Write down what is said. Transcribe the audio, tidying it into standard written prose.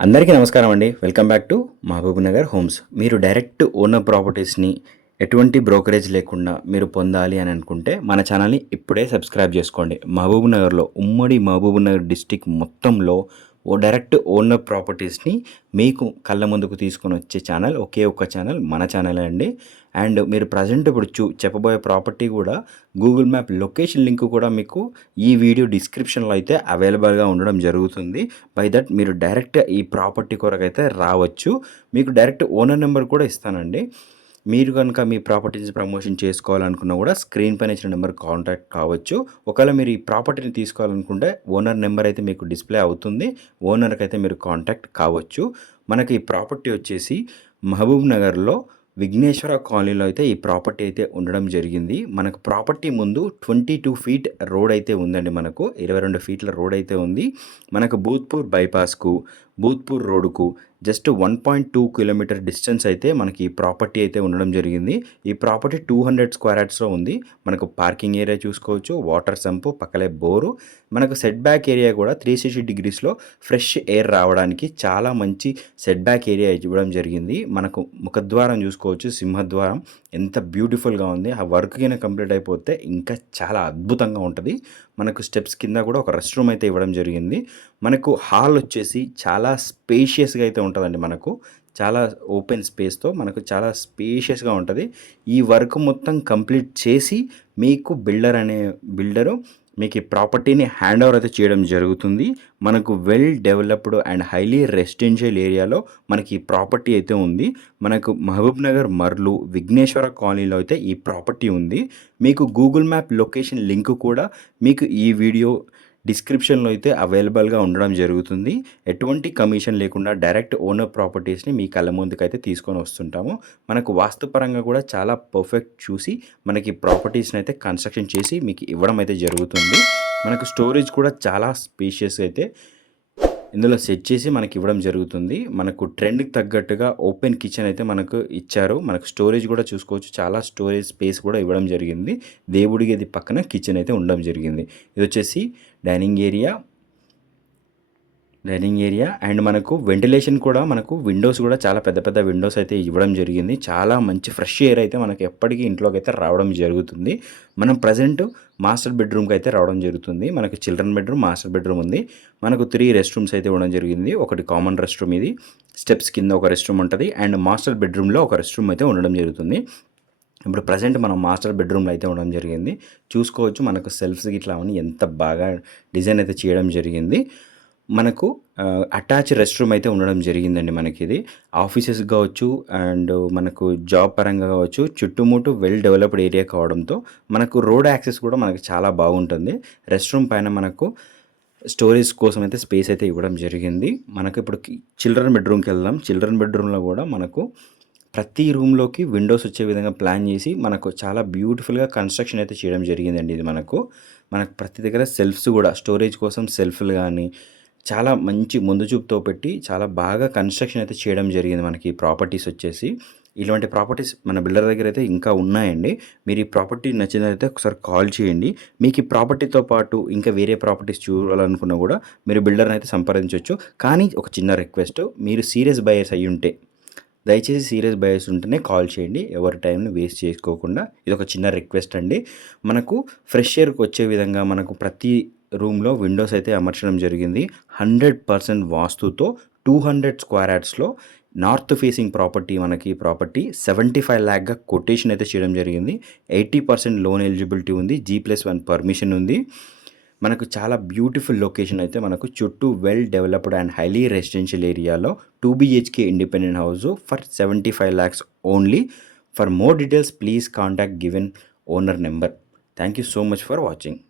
అందరికీ నమస్కారం అండి. Welcome back to Mahabubnagar homes. మీరు డైరెక్ట్ ఓనర్ ప్రాపర్టీస్‌ని ఎటువంటి బ్రోకరేజ్ లేకుండా మీరు పొందాలి అని అనుకుంటే మన ఛానల్‌ని ఇప్పుడే సబ్స్క్రైబ్ చేసుకోండి. మహబూబ్‌నగర్‌లో ఉమ్మడి మహబూబ్‌నగర్ డిస్ట్రిక్ట్ మొత్తంలో డైరెక్ట్ ఓనర్ ప్రాపర్టీస్‌ని మీకు కళ్ళ ముందుకు తీసుకొని వచ్చే ఛానల్ ఒకే ఒక్క ఛానల్ మన ఛానలే అండి. అండ్ మీరు ప్రజెంట్ ఇప్పుడు చెప్పబోయే ప్రాపర్టీ కూడా గూగుల్ మ్యాప్ లొకేషన్ లింక్ కూడా మీకు ఈ వీడియో డిస్క్రిప్షన్లో అయితే అవైలబుల్గా ఉండడం జరుగుతుంది. బై దట్ మీరు డైరెక్ట్ ఈ ప్రాపర్టీ కొరకైతే రావచ్చు. మీకు డైరెక్ట్ ఓనర్ నెంబర్ కూడా ఇస్తానండి. మీరు కనుక మీ ప్రాపర్టీస్ ప్రమోషన్ చేసుకోవాలనుకున్నా కూడా స్క్రీన్ పైన ఇచ్చిన నెంబర్ కాంటాక్ట్ కావచ్చు. ఒకవేళ మీరు ఈ ప్రాపర్టీని తీసుకోవాలనుకుంటే ఓనర్ నెంబర్ అయితే మీకు డిస్ప్లే అవుతుంది. ఓనర్కి అయితే మీరు కాంటాక్ట్ కావచ్చు. మనకి ఈ ప్రాపర్టీ వచ్చేసి మహబూబ్ నగర్లో విఘ్నేశ్వర కాలనీలో అయితే ఈ ప్రాపర్టీ అయితే ఉండడం జరిగింది. మనకు ప్రాపర్టీ ముందు 22 ఫీట్ రోడ్ అయితే ఉందండి. మనకు 22 ఫీట్ల రోడ్ అయితే ఉంది. మనకు భూత్పూర్ బైపాస్కు, భూత్పూర్ రోడ్డుకు జస్ట్ 1.2 కిలోమీటర్ డిస్టెన్స్ అయితే మనకి ఈ ప్రాపర్టీ అయితే ఉండడం జరిగింది. ఈ ప్రాపర్టీ 200 స్క్వేర్ యార్డ్స్లో ఉంది. మనకు పార్కింగ్ ఏరియా చూసుకోవచ్చు, వాటర్ సంపు, పక్కలే బోరు. మనకు సెట్ బ్యాక్ ఏరియా కూడా 360 డిగ్రీస్లో ఫ్రెష్ ఎయిర్ రావడానికి చాలా మంచి సెట్ బ్యాక్ ఏరియా ఇవ్వడం జరిగింది. మనకు ముఖద్వారం చూసుకోవచ్చు, సింహద్వారం ఎంత బ్యూటిఫుల్గా ఉంది. ఆ వర్క్ కింద కంప్లీట్ అయిపోతే ఇంకా చాలా అద్భుతంగా ఉంటుంది. మనకు స్టెప్స్ కింద కూడా ఒక రెస్ట్ రూమ్ అయితే ఇవ్వడం జరిగింది. మనకు హాల్ వచ్చేసి చాలా స్పేషియస్గా అయితే ఉంటుందండి. మనకు చాలా ఓపెన్ స్పేస్తో మనకు చాలా స్పేషియస్గా ఉంటుంది. ఈ వర్క్ మొత్తం కంప్లీట్ చేసి మీకు బిల్డరు మీకు ఈ ప్రాపర్టీని హ్యాండ్ ఓవర్ అయితే చేయడం జరుగుతుంది. మనకు well developed and highly residential ఏరియాలో మనకి ఈ ప్రాపర్టీ అయితే ఉంది. మనకు మహబూబ్ నగర్ మర్లు విఘ్నేశ్వర కాలనీలో అయితే ఈ ప్రాపర్టీ ఉంది. మీకు గూగుల్ మ్యాప్ లొకేషన్ లింక్ కూడా మీకు ఈ వీడియో డిస్క్రిప్షన్లో అయితే అవైలబుల్గా ఉండడం జరుగుతుంది. ఎటువంటి కమిషన్ లేకుండా డైరెక్ట్ ఓనర్ ప్రాపర్టీస్ని మీ కళ్ళ ముందుకైతే తీసుకొని వస్తుంటాము. మనకు వాస్తుపరంగా కూడా చాలా పర్ఫెక్ట్ చూసి మనకి ప్రాపర్టీస్ని అయితే కన్స్ట్రక్షన్ చేసి మీకు ఇవ్వడం అయితే జరుగుతుంది. మనకు స్టోరేజ్ కూడా చాలా స్పేషియస్ అయితే ఇందులో సెట్ చేసి మనకి ఇవ్వడం జరుగుతుంది. మనకు ట్రెండ్కి తగ్గట్టుగా ఓపెన్ కిచెన్ అయితే మనకు ఇచ్చారు. మనకు స్టోరేజ్ కూడా చూసుకోవచ్చు, చాలా స్టోరేజ్ స్పేస్ కూడా ఇవ్వడం జరిగింది. దేవుడి గది పక్కన కిచెన్ అయితే ఉండడం జరిగింది. ఇది వచ్చేసి డైనింగ్ ఏరియా అండ్ మనకు వెంటిలేషన్ కూడా మనకు విండోస్ కూడా చాలా పెద్ద పెద్ద విండోస్ అయితే ఇవ్వడం జరిగింది. చాలా మంచి ఫ్రెష్ ఎయిర్ అయితే మనకు ఎప్పటికీ ఇంట్లోకి అయితే రావడం జరుగుతుంది. మనం ప్రజెంట్ మాస్టర్ బెడ్రూమ్కి అయితే రావడం జరుగుతుంది. మనకు చిల్డ్రన్ బెడ్రూమ్, మాస్టర్ బెడ్రూమ్ ఉంది. మనకు 3 రెస్ట్ రూమ్స్ అయితే ఇవ్వడం జరిగింది. ఒకటి కామన్ రెస్ట్ రూమ్, ఇది స్టెప్స్ కింద ఒక రెస్ట్ రూమ్ ఉంటుంది అండ్ మాస్టర్ బెడ్రూమ్లో ఒక రెస్ట్ రూమ్ అయితే ఉండడం జరుగుతుంది. ఇప్పుడు ప్రజెంట్ మనం మాస్టర్ బెడ్రూమ్లో అయితే ఉండడం జరిగింది. చూసుకోవచ్చు మనకు సెల్ఫ్స్ ఇట్లా అవన్నీ ఎంత బాగా డిజైన్ అయితే చేయడం జరిగింది. మనకు అటాచ్ రెస్ట్ రూమ్ అయితే ఉండడం జరిగిందండి. మనకి ఇది ఆఫీసెస్ కావచ్చు అండ్ మనకు జాబ్ పరంగా కావచ్చు, చుట్టుముట్టు వెల్ డెవలప్డ్ ఏరియా కావడంతో మనకు రోడ్ యాక్సెస్ కూడా మనకు చాలా బాగుంటుంది. రెస్ట్ రూమ్ పైన మనకు స్టోరేజ్ కోసం అయితే స్పేస్ అయితే ఇవ్వడం జరిగింది. మనకు ఇప్పుడు చిల్డ్రన్ బెడ్రూమ్కి వెళ్దాం. చిల్డ్రన్ బెడ్రూమ్లో కూడా మనకు ప్రతి రూమ్లోకి విండోస్ వచ్చే విధంగా ప్లాన్ చేసి మనకు చాలా బ్యూటిఫుల్గా కన్స్ట్రక్షన్ అయితే చేయడం జరిగిందండి. ఇది మనకు ప్రతి దగ్గర సెల్ఫ్స్ కూడా స్టోరేజ్ కోసం సెల్ఫ్లు కానీ చాలా మంచి ముందు చూపుతో పెట్టి చాలా బాగా కన్స్ట్రక్షన్ అయితే చేయడం జరిగింది. మనకి ప్రాపర్టీస్ వచ్చేసి ఇలాంటి ప్రాపర్టీస్ మన బిల్డర్ దగ్గర అయితే ఇంకా ఉన్నాయండి. మీరు ఈ ప్రాపర్టీ నచ్చినట్లయితే ఒకసారి కాల్ చేయండి. మీకు ఈ ప్రాపర్టీతో పాటు ఇంకా వేరే ప్రాపర్టీస్ చూడాలనుకున్నా కూడా మీరు బిల్డర్ని అయితే సంప్రదించవచ్చు. కానీ ఒక చిన్న రిక్వెస్ట్, మీరు సీరియస్ బయర్స్ అయ్యి ఉంటే దయచేసి సీరియస్ బయర్స్ ఉంటేనే కాల్ చేయండి, ఎవరి టైంని వేస్ట్ చేసుకోకుండా. ఇది ఒక చిన్న రిక్వెస్ట్ అండి. మనకు ఫ్రెష్ ఎయిర్కి వచ్చే విధంగా మనకు ప్రతి రూమ్లో విండోస్ అయితే అమర్చడం జరిగింది. 100% వాస్తుతో 200 స్క్వేర్ యార్డ్స్లో నార్త్ ఫేసింగ్ ప్రాపర్టీ. మనకి ప్రాపర్టీ 75 లాక్గా కొటేషన్ అయితే చేయడం జరిగింది. 80% లోన్ ఎలిజిబిలిటీ ఉంది. G+1 పర్మిషన్ ఉంది. మనకు చాలా బ్యూటిఫుల్ లొకేషన్ అయితే మనకు చుట్టూ well developed and highly residential ఏరియాలో 2 BHK independent house for 75 lakhs only. For more details please contact given owner number. Thank you so much for watching.